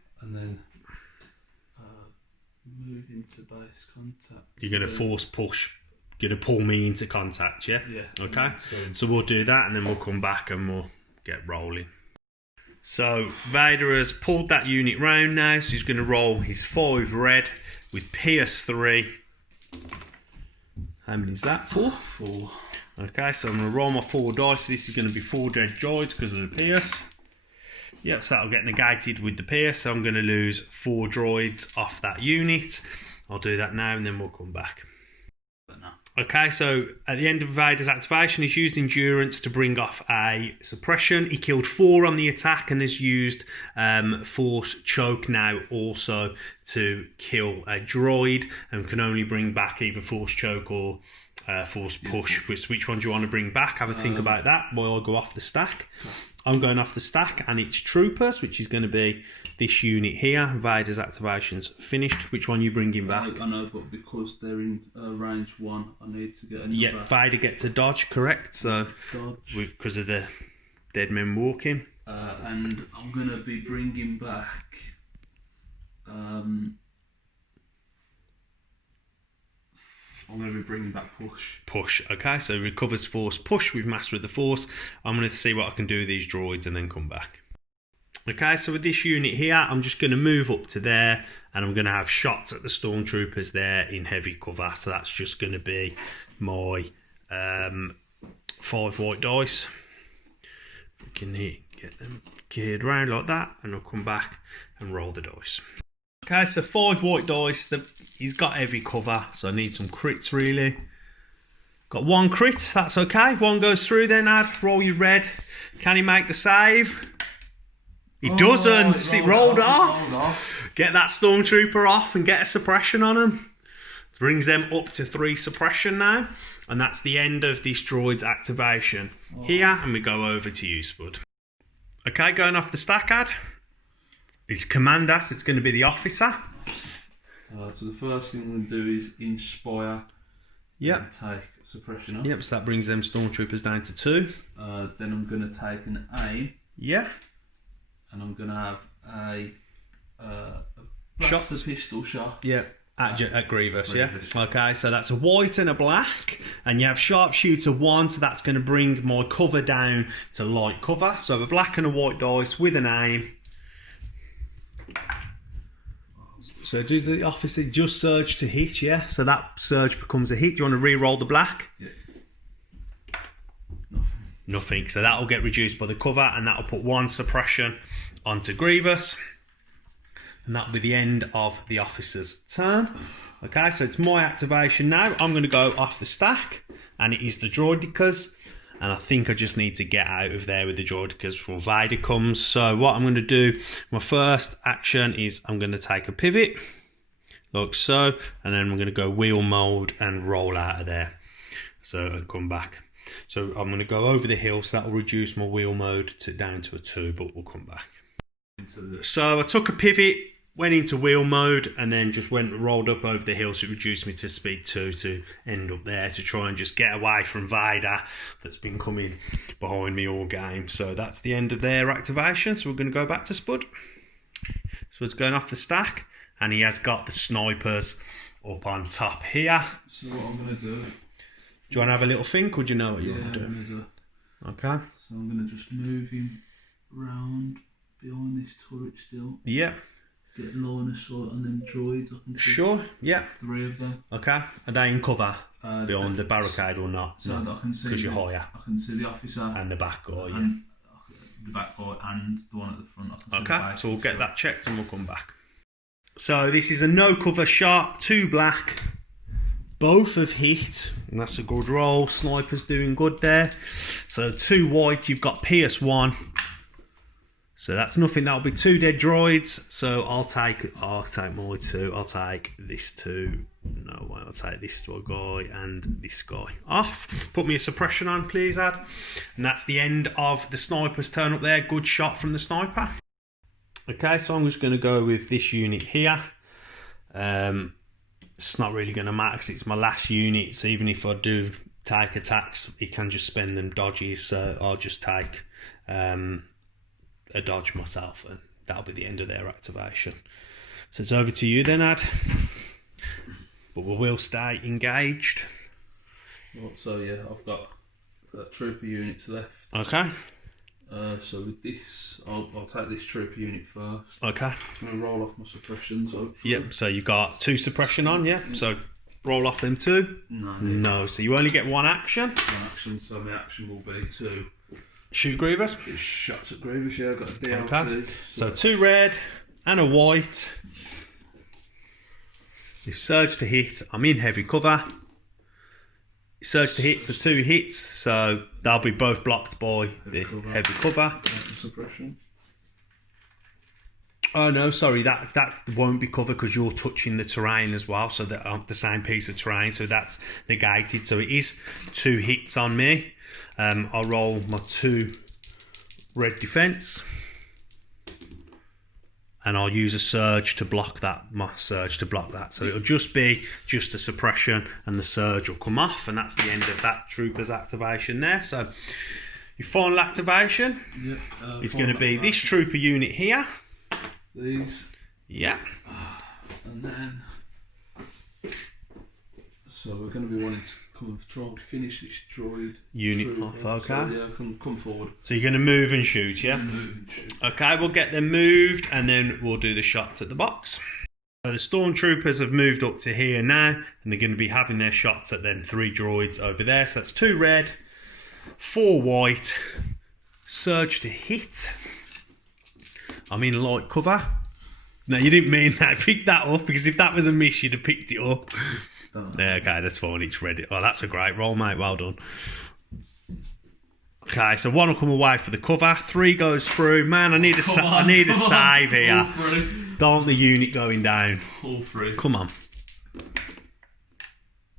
move into base contact. you're going to force push. You're going to pull me into contact, yeah? Yeah. Okay. So we'll do that and then we'll come back and we'll get rolling. So Vader has pulled that unit round now. So he's going to roll his 5 red with pierce 3. How many is that? 4? 4. Okay, so I'm going to roll my 4 dice. This is going to be 4 dead droids because of the pierce. Yep, so that'll get negated with the pierce. So I'm going to lose 4 droids off that unit. I'll do that now and then we'll come back. Okay, so at the end of Vader's activation, he's used endurance to bring off a suppression. He killed 4 on the attack and has used force choke now also to kill a droid and can only bring back either force choke or force push. Which one do you want to bring back? Have a think about that while I go off the stack. I'm going off the stack and it's troopers, which is going to be this unit here. Vader's activation's finished. Which one are you bringing back? I know, but because they're in range 1, I need to get another. Yeah, Vader gets a dodge, correct? So dodge. Because of the dead men walking. And I'm going to be bringing back... I'm going to be bringing back push. Push, okay, so recovers force push with Master of the Force. I'm going to see what I can do with these droids and then come back. Okay, so with this unit here, I'm just going to move up to there and I'm going to have shots at the stormtroopers there in heavy cover. So that's just going to be my 5 white dice. We can get them geared around like that and I'll come back and roll the dice. Okay, so 5 white dice. He's got heavy cover, so I need some crits really. Got 1 crit, that's okay. 1 goes through then, Ad. Roll your red. Can he make the save? He doesn't. It rolled off. Get that stormtrooper off and get a suppression on him. Brings them up to 3 suppression now. And that's the end of this droid's activation here. And we go over to you, Spud. Okay, going off the stack, Ad. It's commander, so it's going to be the officer. So the first thing I'm going to do is inspire. Yep. And take suppression off. Yep, so that brings them stormtroopers down to 2. Then I'm going to take an aim. Yeah. And I'm going to have a shot. The pistol shot. Yeah. At Grievous, yeah? Okay, so that's a white and a black. And you have sharpshooter 1, so that's going to bring my cover down to light cover. So a black and a white dice with an aim. So do the officer just surge to hit, yeah? So that surge becomes a hit. Do you want to re-roll the black? Yeah. Nothing. So that'll get reduced by the cover and that'll put 1 suppression onto Grievous. And that'll be the end of the officer's turn. Okay, so it's my activation now. I'm going to go off the stack and it is the droidicas. And I think I just need to get out of there with the droidicas before Vader comes. So what I'm going to do, my first action is I'm going to take a pivot, like so. And then I'm going to go wheel mode and roll out of there. So I'll come back. So I'm going to go over the hill, so that will reduce my wheel mode down to a 2, but we'll come back. So I took a pivot, went into wheel mode, and then just rolled up over the hill, so it reduced me to speed 2 to end up there to try and just get away from Vader that's been coming behind me all game. So that's the end of their activation, so we're going to go back to Spud. So it's going off the stack, and he has got the snipers up on top here. So what I'm going to do... Do you want to have a little think, or do you know what you want to do? I'm gonna do? Okay. So I'm going to just move him round behind this turret still. Yeah. Get line of sight on them droids. I can see Sure, yeah. 3 of them. Okay. Are they in cover behind the barricade or not? So no. I can see... Because you're higher. I can see the officer. And the back guy, yeah. And the back guy and the one at the front. I can see Okay, so we'll get that checked and we'll come back. So this is a no cover shot, 2 black. Both have hit, and that's a good roll. Sniper's doing good there. So 2 white, you've got PS1. So that's nothing. That'll be 2 dead droids. So I'll take my 2. I'll take this 2. No way. I'll take this guy and this guy off. Put me a suppression on, please, Ad. And that's the end of the sniper's turn up there. Good shot from the sniper. Okay, so I'm just going to go with this unit here. It's not really going to matter because it's my last unit. So even if I do take attacks, it can just spend them dodges. So I'll just take a dodge myself, and that'll be the end of their activation. So it's over to you then, Ad. But we will stay engaged. Well, so yeah, I've got trooper units left. Okay. So with this, I'll take this trooper unit first. Okay. I'm going to roll off my suppressions. Yep, so you got 2 suppression on, yeah? So roll off them 2? No, so you only get 1 action. 1 action, so my action will be to... Shoot Grievous? Shots at Grievous, yeah, I've got a DLC. Okay. So 2 red and a white. You surge to hit. I'm in heavy cover. Surge to hit, so 2 hits, so they'll be both blocked by the heavy cover. Suppression. Oh no, sorry, that won't be covered because you're touching the terrain as well, so they're on the same piece of terrain, so that's negated. So it is 2 hits on me. I'll roll my 2 red defense, and I'll use a surge to block that. So it'll just be a suppression, and the surge will come off, and that's the end of that trooper's activation there. So your final activation is going to be this trooper unit here. These. Yeah. And then, so we're going to be wanting to try and finish this droid unit off. Okay. So, yeah, come forward. So you're going to move and shoot, yeah? Move and shoot. Okay, we'll get them moved, and then we'll do the shots at the box. So the stormtroopers have moved up to here now, and they're going to be having their shots at them 3 droids over there. So that's 2 red, 4 white, surge to hit. I'm in light cover. No, you didn't mean that. Pick that up, because if that was a miss, you'd have picked it up. Yeah, okay, that's fine. It's ready. Oh, that's a great roll, mate. Well done. Okay, so 1 will come away for the cover. 3 goes through. Man, I need a save here. Don't want the unit going down. All 3. Come on.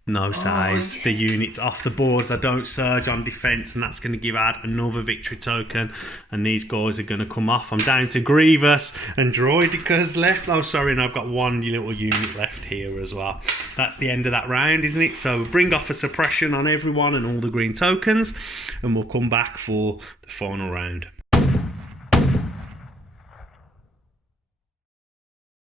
No saves. The unit's off the boards. I don't surge on defence, and that's going to give out another victory token. And these guys are going to come off. I'm down to Grievous and Droids left. Oh, sorry, and I've got 1 little unit left here as well. That's the end of that round, isn't it? So we'll bring off a suppression on everyone and all the green tokens, and we'll come back for the final round.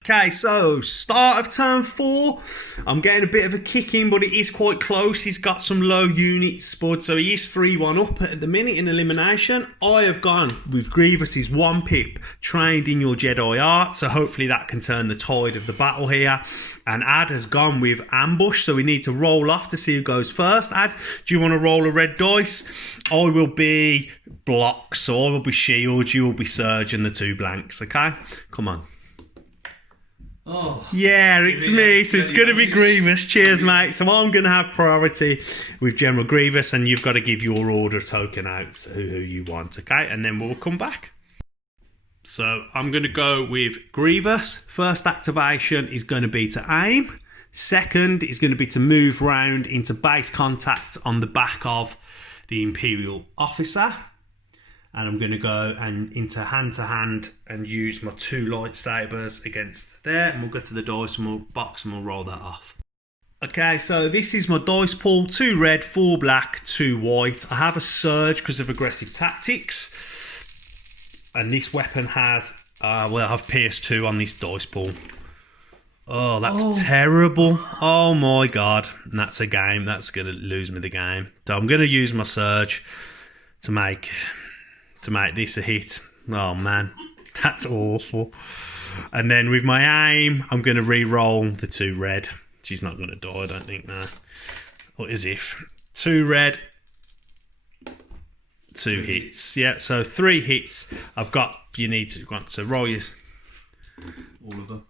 Okay, so start of turn 4. I'm getting a bit of a kick in, but it is quite close. He's got some low units, Spud, so he is 3-1 up at the minute in elimination. I have gone with Grievous's 1 pip, trained in your Jedi art, so hopefully that can turn the tide of the battle here. And Ad has gone with ambush, so we need to roll off to see who goes first. Ad, do you want to roll a red dice? I will be blocks, so I will be shield, you will be surge, and the 2 blanks, okay? Come on. Oh, yeah, it's me, so it's going to be Grievous. Cheers, mate. So I'm going to have priority with General Grievous, and you've got to give your order token out who you want, okay? And then we'll come back. So I'm going to go with Grievous. First activation is going to be to aim. Second is going to be to move round into base contact on the back of the Imperial officer. And I'm going to go and into hand-to-hand and use my 2 lightsabers against there. And we'll go to the dice and we'll box and we'll roll that off. Okay, so this is my dice pool. 2 red, 4 black, 2 white. I have a surge because of aggressive tactics. And this weapon has, I have PS2 on this dice pool. Oh, that's terrible. Oh my god. And that's a game. That's going to lose me the game. So I'm going to use my surge to make this a hit. Oh man. That's awful. And then with my aim, I'm going to re-roll the 2 red. She's not going to die, I don't think, no. Or as if. 2 red. 2 hits. Yeah, so 3 hits. I've got, want to roll your... All of them.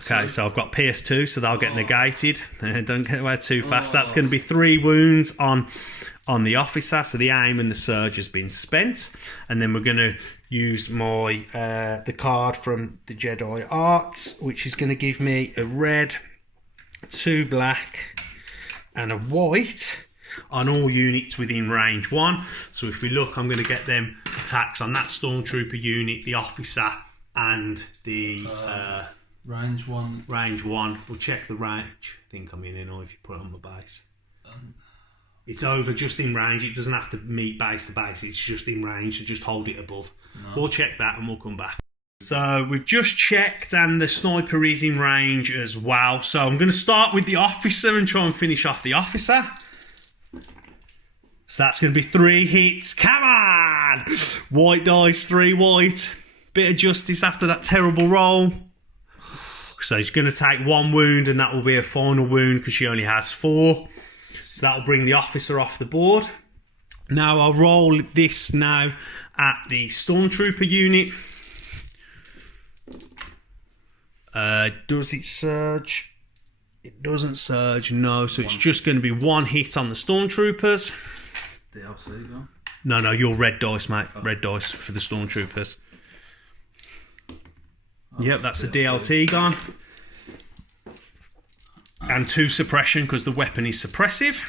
Okay, so I've got PS2, so they'll get negated. Don't get away too fast. That's going to be 3 wounds on the officer. So the aim and the surge has been spent. And then we're going to use my the card from the Jedi Arts, which is going to give me a red, 2 black, and a white on all units within range 1. So if we look, I'm going to get them attacks on that Stormtrooper unit, the officer, and the... range 1. Range 1. We'll check the range. I think I'm in here now if you put it on my base. It's over just in range. It doesn't have to meet base to base. It's just in range. So just hold it above. No. We'll check that and we'll come back. So we've just checked and the sniper is in range as well. So I'm going to start with the officer and try and finish off the officer. So that's going to be 3 hits. Come on! White dice, 3 white. Bit of justice after that terrible roll. So he's going to take 1 wound and that will be a final wound because she only has 4. So that will bring the officer off the board. Now I'll roll this now at the Stormtrooper unit. Does it surge? It doesn't surge, no. So it's just going to be 1 hit on the Stormtroopers. DLC gone? No, your red dice, mate. Oh. Red dice for the Stormtroopers. Yep, that's the DLT gone. And 2 suppression because the weapon is suppressive.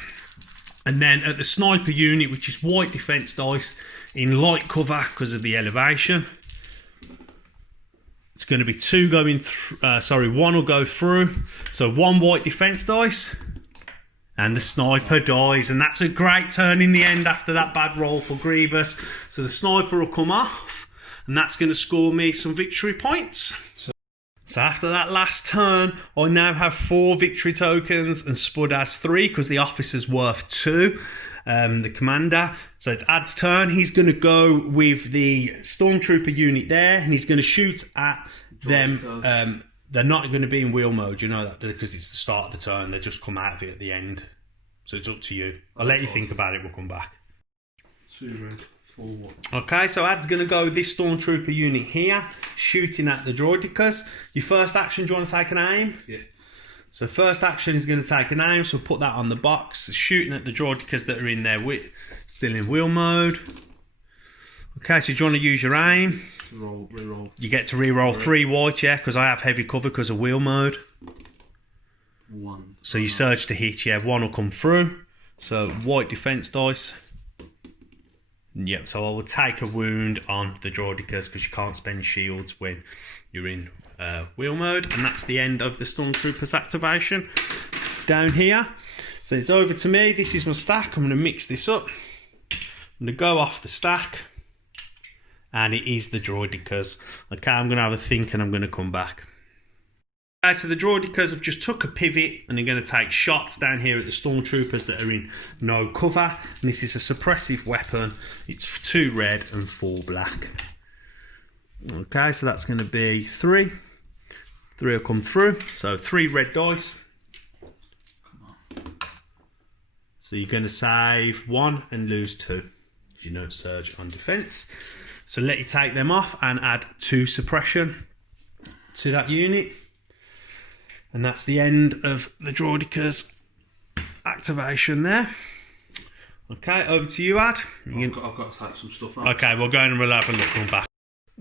And then at the sniper unit, which is white defense dice in light cover because of the elevation. It's going to be 2 going through. 1 will go through. So 1 white defense dice. And the sniper dies. And that's a great turn in the end after that bad roll for Grievous. So the sniper will come off. And that's going to score me some victory points. So after that last turn, I now have 4 victory tokens and Spud has 3 because the officer's worth 2. The commander. So it's Ad's turn. He's going to go with the Stormtrooper unit there and he's going to shoot at them. They're not going to be in wheel mode, you know that, because it's the start of the turn. They just come out of it at the end. So it's up to you. I'll let you think about it. We'll come back. 2 red, 4 white. Okay, so Ad's going to go with this Stormtrooper unit here, shooting at the Droids. Your first action, do you want to take an aim? Yeah. So first action is going to take an aim, so we'll put that on the box. Shooting at the Droids that are in there, still in wheel mode. Okay, so do you want to use your aim? Reroll. You get to re-roll 3 white, yeah, because I have heavy cover because of wheel mode. 1. So you surge to hit, yeah, 1 will come through. So white defense dice. Yep, so I will take a wound on the Droids because you can't spend shields when you're in wheel mode. And that's the end of the Stormtroopers activation down here. So it's over to me. This is my stack. I'm going to mix this up. I'm going to go off the stack. And it is the Droids. Okay, I'm going to have a think and I'm going to come back. Okay, so the Droids have just took a pivot and they're going to take shots down here at the Stormtroopers that are in no cover. And this is a suppressive weapon. It's 2 red and 4 black. Okay, so that's going to be 3. 3 will come through. So 3 red dice. So you're going to save 1 and lose 2. As you know, surge on defense. So let you take them off and add 2 suppression to that unit. And that's the end of the Droids activation there. Okay, over to you, Ad. I've got to take some stuff out. Okay, we'll go and we'll have a look. Come back.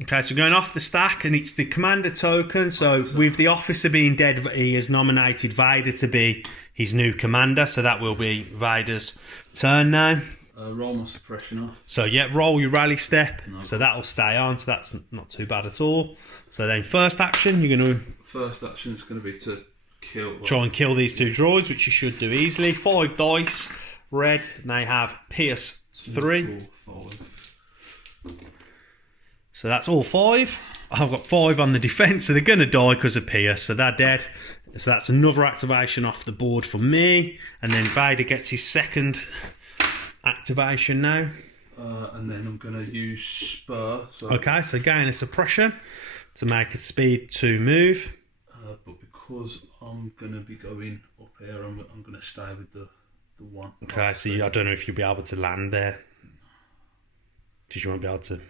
Okay, so we're going off the stack, and it's the commander token. So with the officer being dead, he has nominated Vader to be his new commander. So that will be Vader's turn now. Roll my suppression off. So yeah, roll your rally step. No. So that'll stay on. So that's not too bad at all. So then first action, you're going to... First action is going to be to kill... Try and kill these 2 droids, which you should do easily. 5 dice, red, and they have Pierce 3. 4, 5. So that's all 5. I've got 5 on the defence, so they're going to die because of Pierce, so they're dead. So that's another activation off the board for me. And then Vader gets his second activation now. And then I'm going to use Spur. So Okay, so gain a suppression to make a speed 2 move. but because I'm going to be going up here, I'm going to stay with the 1. Okay, so I don't know if you'll be able to land there. Because you won't be able to.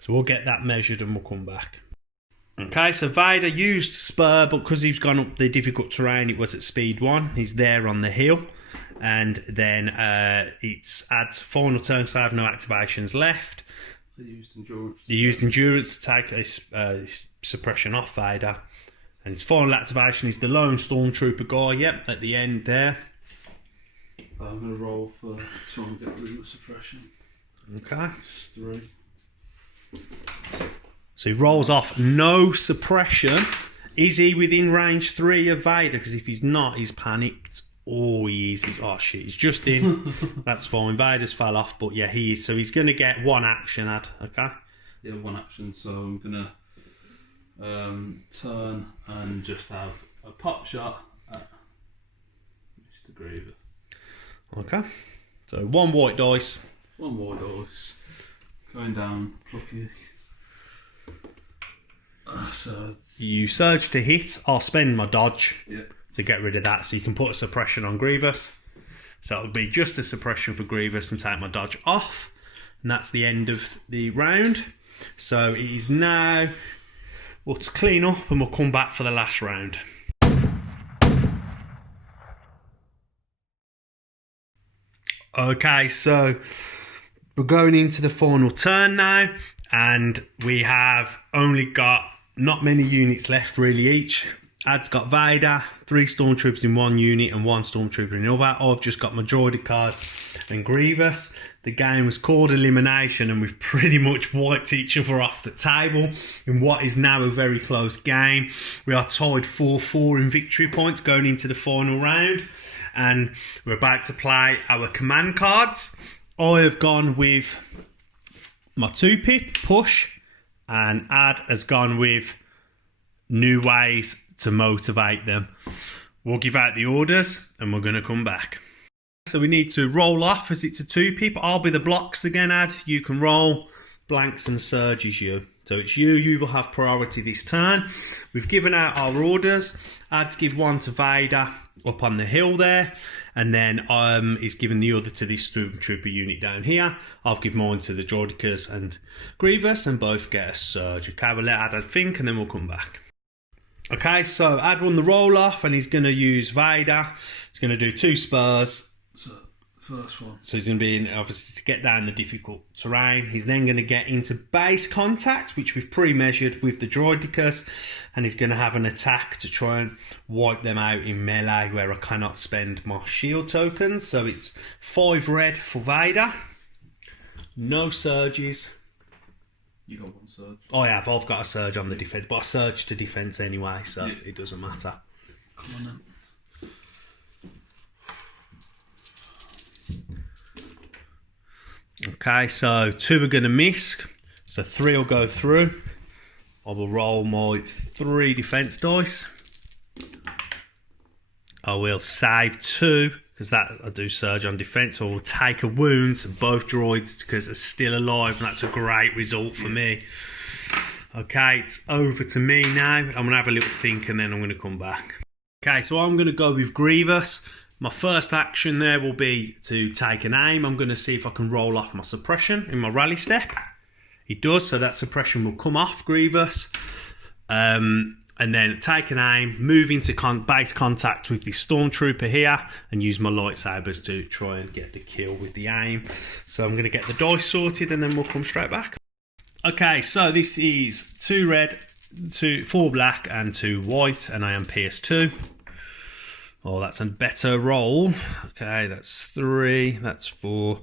So we'll get that measured and we'll come back. Okay, so Vader used Spur, but because he's gone up the difficult terrain, it was at speed 1. He's there on the hill. And then it's adds final turn, so I have no activations left. So you used Endurance. You used Endurance to take his suppression off Vader. And his final activation is the lone Stormtrooper guy, yep, at the end there. I'm going to roll for try and get rid of suppression. Okay. It's 3. So he rolls off no suppression. Is he within range 3 of Vader? Because if he's not, he's panicked. Oh, he is. Oh, shit. He's just in. That's fine. Vader's fell off, but yeah, he is. So he's going to get 1 action, okay? Yeah, 1 action. So I'm going to turn and just have a pop shot at Mr. Grievous. Okay. So 1 white dice. 1 more dice. Going down, plucky. So You surge to hit. I'll spend my dodge yep. to get rid of that. So you can put a suppression on Grievous. So it'll be just a suppression for Grievous and take my dodge off. And that's the end of the round. So it is now... Let's clean up and we'll come back for the last round. Okay, so we're going into the final turn now, and we have only got not many units left really each. Ad's got Vader, 3 Stormtroopers in 1 unit and 1 Stormtrooper in another. I've just got my droid cars and Grievous. The game was called Elimination and we've pretty much wiped each other off the table in what is now a very close game. We are tied 4-4 in victory points going into the final round, and we're about to play our command cards. I have gone with my 2-pip push, and Ad has gone with new ways to motivate them. We'll give out the orders and we're going to come back. So we need to roll off as it's a 2-pip. I'll be the blocks again, Ad. You can roll. Blanks and Surge is you. So it's you. You will have priority this turn. We've given out our orders. Ad's give 1 to Vader up on the hill there, and then he's given the other to this Stormtrooper unit down here. I'll give mine to the Droids and Grievous, and both get a Surge. Okay, we'll let Ad think and then we'll come back. Okay, so Ad won the roll off and he's going to use Vader. He's going to do 2 spurs. So first one. So he's going to be in, obviously, to get down the difficult terrain. He's then going to get into base contact, which we've pre-measured with the Droidicus, and he's going to have an attack to try and wipe them out in melee where I cannot spend my shield tokens. So it's 5 red for Vader. No surges. You got 1 surge. I have. I've got a surge on the defense, but I surge to defense anyway, so yeah. It doesn't matter. Come on then. Okay, so 2 are going to miss, so 3 will go through. I will roll my 3 defense dice. I will save 2 because that I do surge on defense. I will take a wound to both droids because they're still alive, and that's a great result for me. Okay, it's over to me now. I'm going to have a little think and then I'm going to come back. Okay, so I'm going to go with Grievous. My first action there will be to take an aim. I'm going to see if I can roll off my suppression in my rally step. He does, so that suppression will come off Grievous. And then take an aim, move into base contact with the Stormtrooper here, and use my lightsabers to try and get the kill with the aim. So I'm going to get the dice sorted and then we'll come straight back. Okay, so this is 2 red, 4 black and 2 white, and I am PS2. Oh, that's a better roll. Okay, that's 3, that's 4,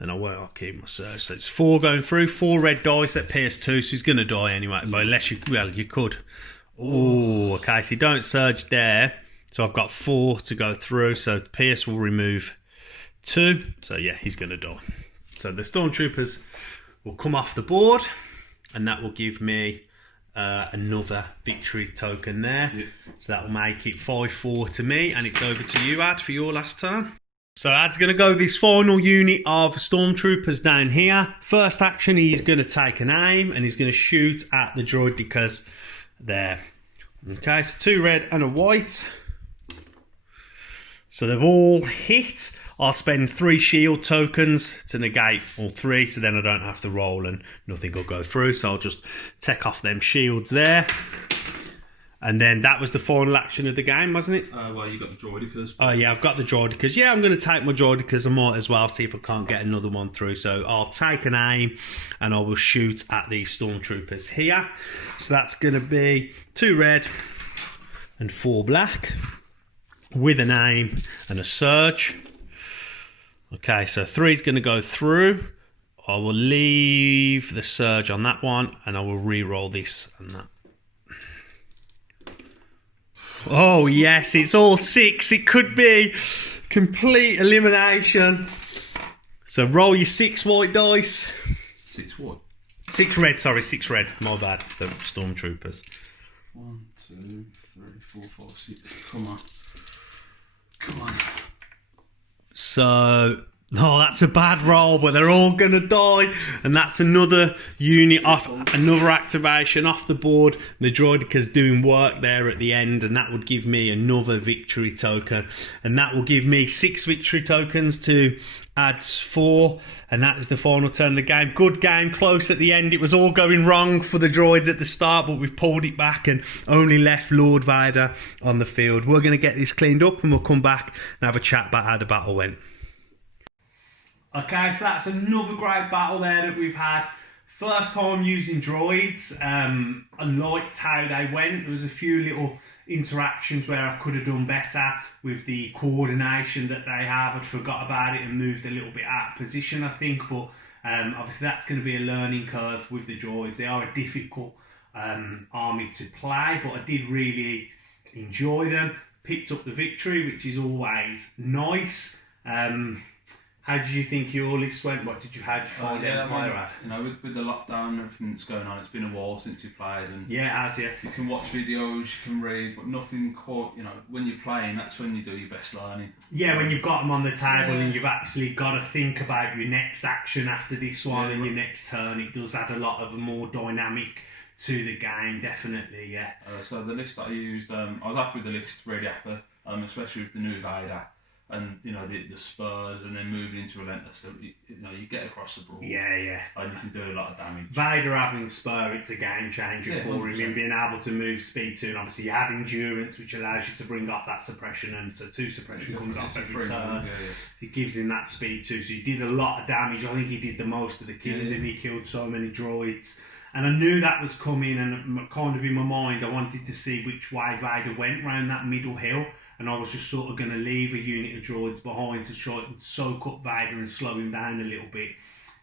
and I'll keep my surge. So it's 4 going through, 4 red dice at PS2, so he's going to die anyway, but unless you, well, you could. Oh, okay, so you don't surge there. So I've got 4 to go through, so PS will remove 2. So yeah, he's going to die. So the Stormtroopers will come off the board, and that will give me another victory token there. Yep. So that will make it 5-4 to me, and it's over to you, Ad, for your last turn. So Ad's going to go this final unit of stormtroopers down here. First action, he's going to take an aim, and he's going to shoot at the droidicas there. Okay, so 2 red and a white. So they've all hit. I'll spend 3 shield tokens to negate all 3, so then I don't have to roll and nothing will go through. So I'll just take off them shields there. And then that was the final action of the game, wasn't it? Well, you got the droidicas. Oh, yeah, I've got the droidicas. Yeah, I'm going to take my droidicas. I might as well see if I can't get another one through. So I'll take an aim and I will shoot at these stormtroopers here. So that's going to be 2 red and 4 black with an aim and a surge. Okay, so 3 is going to go through. I will leave the surge on that one and I will re-roll this and that. Oh, yes, it's all 6. It could be complete elimination. So roll your 6 white dice. 6 what? 6 red, sorry, 6 red. My bad, the stormtroopers. 1, 2, 3, 4, 5, 6. Come on. Come on. So, oh, that's a bad roll, but they're all going to die. And that's another unit off, another activation off the board. The droidicas doing work there at the end, and that would give me another victory token. And that will give me 6 victory tokens to add 4. And that is the final turn of the game. Good game, close at the end. It was all going wrong for the droids at the start, but we've pulled it back and only left Lord Vader on the field. We're going to get this cleaned up and we'll come back and have a chat about how the battle went. Okay, so that's another great battle there that we've had. First time using droids. I liked how they went. There was a few little interactions where I could have done better with the coordination that they have. I'd forgot about it and moved a little bit out of position, I think. But obviously that's going to be a learning curve with the droids. They are a difficult army to play, but I did really enjoy them. Picked up the victory, which is always nice. How did you think your list went? How did you find Empire at? You know, with the lockdown and everything that's going on, it's been a while since you played. And yeah, it has, yeah. You can watch videos, you can read, but nothing quite, you know, when you're playing, that's when you do your best learning. Yeah, when you've got them on the table and you've actually got to think about your next action after this one and your next turn, it does add a lot of a more dynamic to the game, definitely, yeah. So the list that I used, I was happy with the list, really happy, especially with the new Vader. And you know the spurs, and then moving into relentless. You know you get across the board. Yeah. And you can do a lot of damage. Vader having spur, it's a game changer for 100%. him. Being able to move speed 2, and obviously you have endurance, which allows you to bring off that suppression, and so 2 suppression comes off every turn. It gives him that speed 2. So he did a lot of damage. I think he did the most of the killing, and he killed so many droids. And I knew that was coming, and kind of in my mind, I wanted to see which way Vader went round that middle hill. And I was just sort of going to leave a unit of droids behind to try and soak up Vader and slow him down a little bit.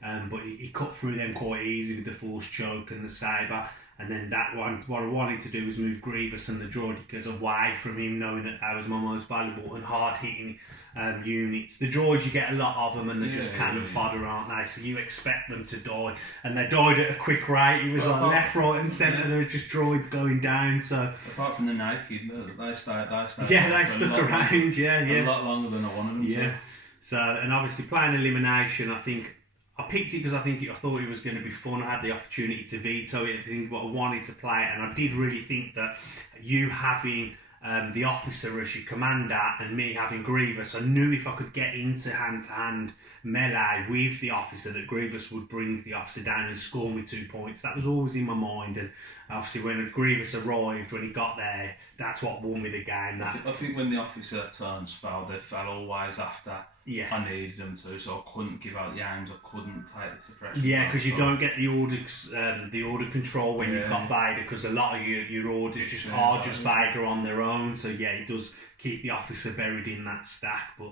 But he cut through them quite easy with the Force Choke and the Saber. And then that one, what I wanted to do was move Grievous and the droidicas away from him, knowing that was my most valuable and hard-hitting units. The droids, you get a lot of them, and they're just cannon fodder, aren't they? So you expect them to die. And they died at a quick rate. It was like left, right and centre. There were just droids going down. So apart from the naked, they stayed. Yeah, they stuck around. A lot longer than I wanted them to. So, and obviously playing elimination, I think I picked it because I thought it was going to be fun. I had the opportunity to veto it. I think what I wanted to play it, and I did really think that you having the officer as your commander and me having Grievous, I knew if I could get into hand-to-hand melee with the officer, that Grievous would bring the officer down and score me 2 points. That was always in my mind, and obviously when Grievous arrived, when he got there, that's what won me the game. I think when the officer turns fell, they fell always after. Yeah. I needed them to, so I couldn't give out the aims. I couldn't take the suppression. Yeah, because you don't get the order control when you've got Vader, because a lot of your orders just are just Vader on their own. So yeah, it does keep the officer buried in that stack. But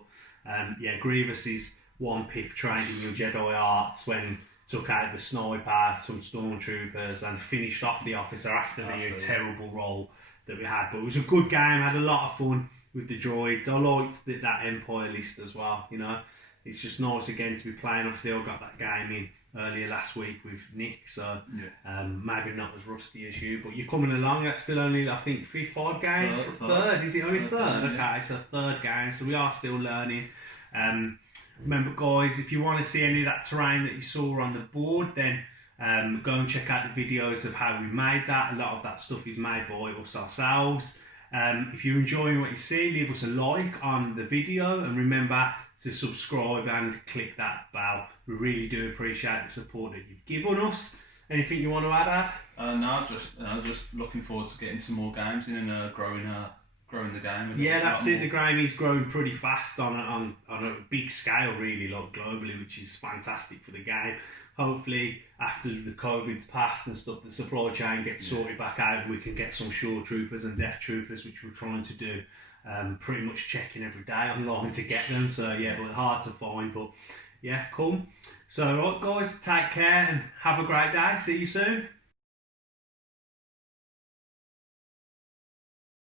Grievous is one pip trained in your Jedi arts when took out the sniper, some stormtroopers, and finished off the officer after the terrible roll that we had. But it was a good game. Had a lot of fun with the droids. I liked that Empire list as well, you know. It's just nice again to be playing. Obviously I got that game in earlier last week with Nick, so maybe not as rusty as you, but you're coming along. That's still only, I think, 5 games. Third. Is it only third? Okay, so third game, so we are still learning. Remember, guys, if you want to see any of that terrain that you saw on the board, then go and check out the videos of how we made that. A lot of that stuff is made by us ourselves. If you're enjoying what you see, leave us a like on the video, and remember to subscribe and click that bell. We really do appreciate the support that you've given us. Anything you want to add? No, just looking forward to getting some more games in and growing the game. Yeah, that's it. The game is growing pretty fast on a big scale, really, like globally, which is fantastic for the game. Hopefully, after the COVID's passed and stuff, the supply chain gets sorted back out, and we can get some shore troopers and death troopers, which we're trying to do. Pretty much checking every day online to get them. So yeah, but hard to find. But yeah, cool. So right, guys, take care and have a great day. See you soon.